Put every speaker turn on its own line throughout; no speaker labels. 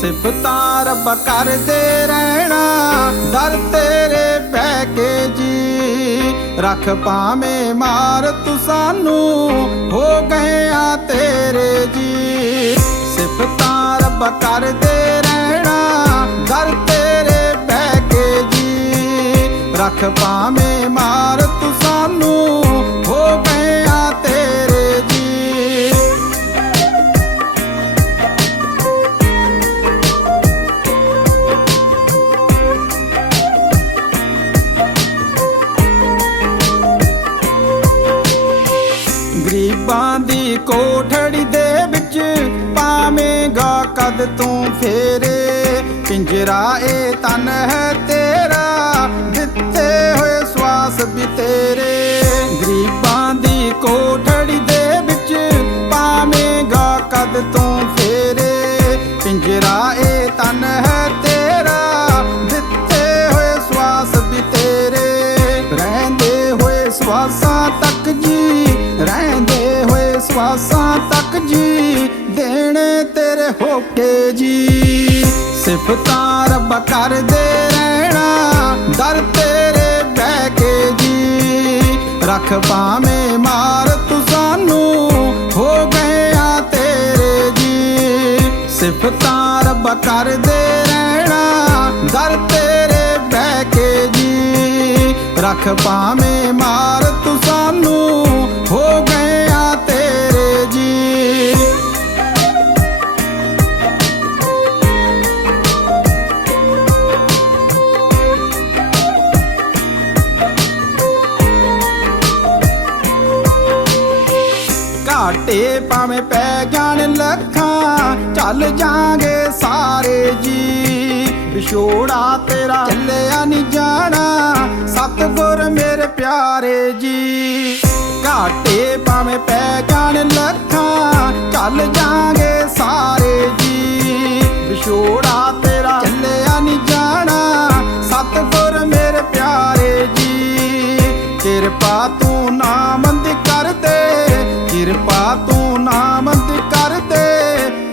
ਸਿਫਤਾਂ ਰੱਬ ਕਰਦੇ ਰਹਿਣਾ। ਦਰ ਤੇਰੇ ਬਹਿ ਕੇ ਜੀ। ਰੱਖ ਪਾਵੇਂ ਮਾਰ ਤੂੰ ਸਾਨੂੰ, ਹੋ ਗਏ ਆ ਤੇਰੇ ਜੀ। ਸਿਫਤਾਂ ਰੱਬ ਕਰਦੇ ਰਹਿਣਾ ਦਰ ਤੇਰੇ ਬਹਿ ਕੇ ਜੀ। ਰੱਖ ਪਾਵੇਂ ਮਾਰ ਤੂੰ ਸਾਨੂੰ ਦੀ ਕੋਠੜੀ ਦੇ ਵਿੱਚ ਪਾਵੇਂਗਾ ਕਦ ਤੂੰ ਫੇਰੇ। ਪਿੰਜਰਾ ਇਹ ਤਨ ਹੈ ਤੇਰਾ, ਦਿੱਤੇ ਹੋਏ ਸਵਾਸ ਵੀ ਤੇਰੇ। ਗਰੀਬਾਂ ਦੀ ਕੋਠੜੀ ਦੇ ਵਿੱਚ ਪਾਵੇਂਗਾ ਕਦ ਤੂੰ ਫੇਰੇ। ਪਿੰਜਰਾ ਇਹ ਸਵਾਸਾਂ ਤੱਕ ਜੀ, ਦੇਣੇ ਤੇਰੇ ਹੋਕੇ ਜੀ। ਸਿਫਤਾਂ ਰੱਬ ਕਰਦੇ ਰਹਿਣਾ, ਦਰ ਤੇਰੇ ਬਹਿ ਕੇ ਜੀ। ਰੱਖ ਪਾਵੇਂ ਮਾਰ ਤੂੰ ਸਾਨੂੰ, ਹੋ ਗਏ ਆ ਤੇਰੇ ਜੀ। ਸਿਫਤਾਂ ਰੱਬ ਕਰਦੇ ਰਹਿਣਾ, ਦਰ ਤੇਰੇ ਬਹਿ ਕੇ ਜੀ। ਰੱਖ ਪਾਵੇਂ ਮਾਰ ਤੂੰ ਘਾਟੇ ਭਾਵੇਂ ਪੈ ਜਾਣ ਲੱਖਾਂ, ਚੱਲ ਜਾਾਂਗੇ ਸਾਰੇ ਜੀ। ਵਿਛੋੜਾ ਤੇਰਾ ਚੱਲਿਆ ਨਹੀਂ ਜਾਣਾ, ਸਤਿਗੁਰ ਮੇਰੇ ਪਿਆਰੇ ਜੀ। ਘਾਟੇ ਭਾਵੇਂ ਪੈ ਜਾਣ ਲੱਖਾਂ, ਚੱਲ ਜਾਾਂਗੇ ਸਾਰੇ ਜੀ। ਵਿਛੋੜਾ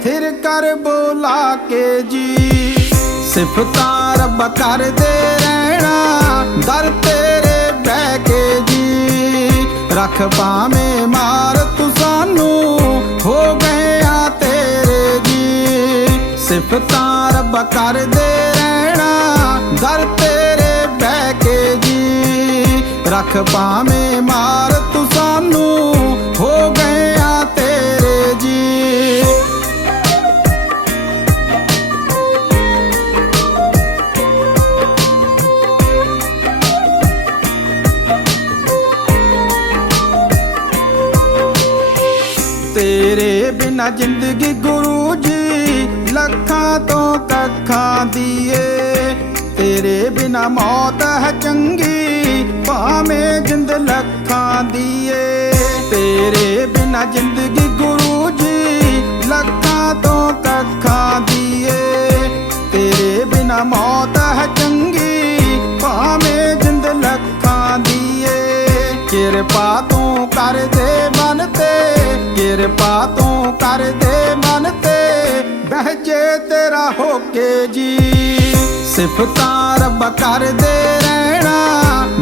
ਫਿਰ ਕਰ ਬੋਲਾ ਕੇ ਜੀ। ਸਿਫਤਾਂ ਰੱਬ ਕਰਦੇ ਰਹਿਣਾ, ਦਰ ਤੇਰੇ ਬਹਿ ਕੇ ਜੀ। ਰੱਖ ਪਾਵੇਂ ਮਾਰ ਤੂੰ ਸਾਨੂੰ, ਹੋ ਗਏ ਆ ਤੇਰੇ ਜੀ। ਸਿਫਤਾਂ ਰੱਬ ਕਰਦੇ ਰਹਿਣਾ, ਦਰ ਤੇਰੇ ਬਹਿ ਕੇ ਜੀ। ਰੱਖ ਪਾਵੇਂ ਮਾਰ ਤੂੰ ਸਾਨੂੰ ਤੇਰੇ ਜ਼ਿੰਦਗੀ ਗੁਰੂ ਜੀ, ਲੱਖਾਂ ਤੋਂ ਕੱਖਾਂ ਦੀਏ। ਤੇਰੇ ਬਿਨਾ ਮੌਤ ਹੈ ਚੰਗੀ, ਭਾਵੇਂ ਜਿੰਦ ਲੱਖਾਂ ਦੀਏ। ਤੇਰੇ ਬਿਨਾ ਜ਼ਿੰਦਗੀ ਗੁਰੂ ਜੀ, ਲੱਖਾਂ ਤੋਂ ਕੱਖਾਂ ਦੀਏ। ਤੇਰੇ ਬਿਨਾ ਮੌਤ ਹੈ ਚੰਗੀ, ਭਾਵੇਂ ਜਿੰਦ ਲੱਖਾਂ ਦੀਏ। ਕਿਰਪਾ ਤੂੰ ਕਰ ਕਿਰਪਾ ਤੂੰ ਕਰ ਦੇ ਮਨ ਤੇ, ਬਹਿ ਜੇ ਤੇਰਾ ਹੋ ਕੇ ਜੀ। ਸਿਫਤਾਂ ਰੱਬ ਕਰਦੇ ਰਹਿਣਾ,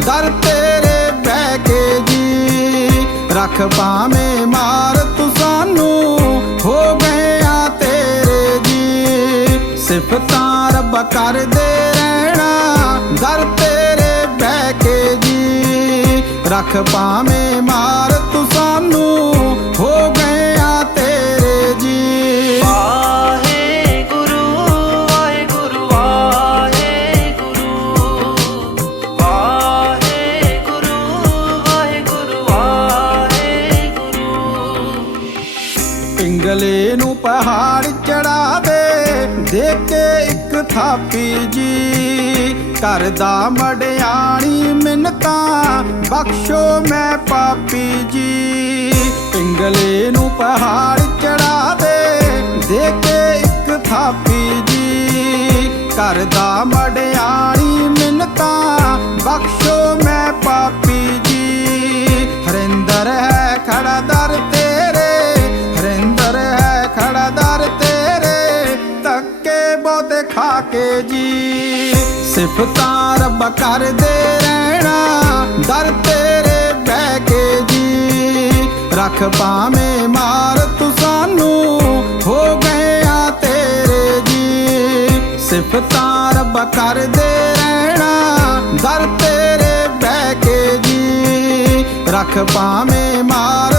ਦਰ ਤੇਰੇ ਬਹਿ ਕੇ ਜੀ। ਰੱਖ ਪਾਵੇਂ ਮਾਰ ਤੂੰ ਸਾਨੂੰ, ਹੋ ਗਏ ਤੇਰੇ ਜੀ। ਸਿਫਤਾਂ ਰੱਬ ਕਰਦੇ ਰਹਿਣਾ, ਦਰ ਤੇਰੇ ਬਹਿ ਕੇ ਜੀ। ਰੱਖ ਪਾਵੇਂ ਮਾਰ ਪਿੰਗਲੇ ਨੂੰ ਪਹਾੜ ਚੜਾ ਦੇ ਕੇ ਇੱਕ ਥਾਪੀ ਜੀ। ਕਰਦਾ ਮੜਿਆਣੀ ਮਿੰਨਤਾਂ, ਬਖਸ਼ੋ ਮੈਂ ਪਾਪੀ ਜੀ। ਪਿੰਗਲੇ ਨੂੰ ਪਹਾੜ ਸਿਫਤਾਂ ਰੱਬ ਕਰਦੇ ਰਹਿਣਾ, ਦਰ ਤੇਰੇ ਬਹਿ ਕੇ ਜੀ। ਰੱਖ ਪਾਵੇਂ ਮਾਰ ਤੂੰ ਸਾਨੂੰ, ਹੋ ਗਏ ਤੇਰੇ ਜੀ। ਸਿਫਤਾਂ ਰੱਬ ਕਰਦੇ ਰਹਿਣਾ, ਦਰ ਤੇਰੇ ਬਹਿ ਕੇ ਜੀ। ਰੱਖ ਪਾਵੇਂ ਮਾਰ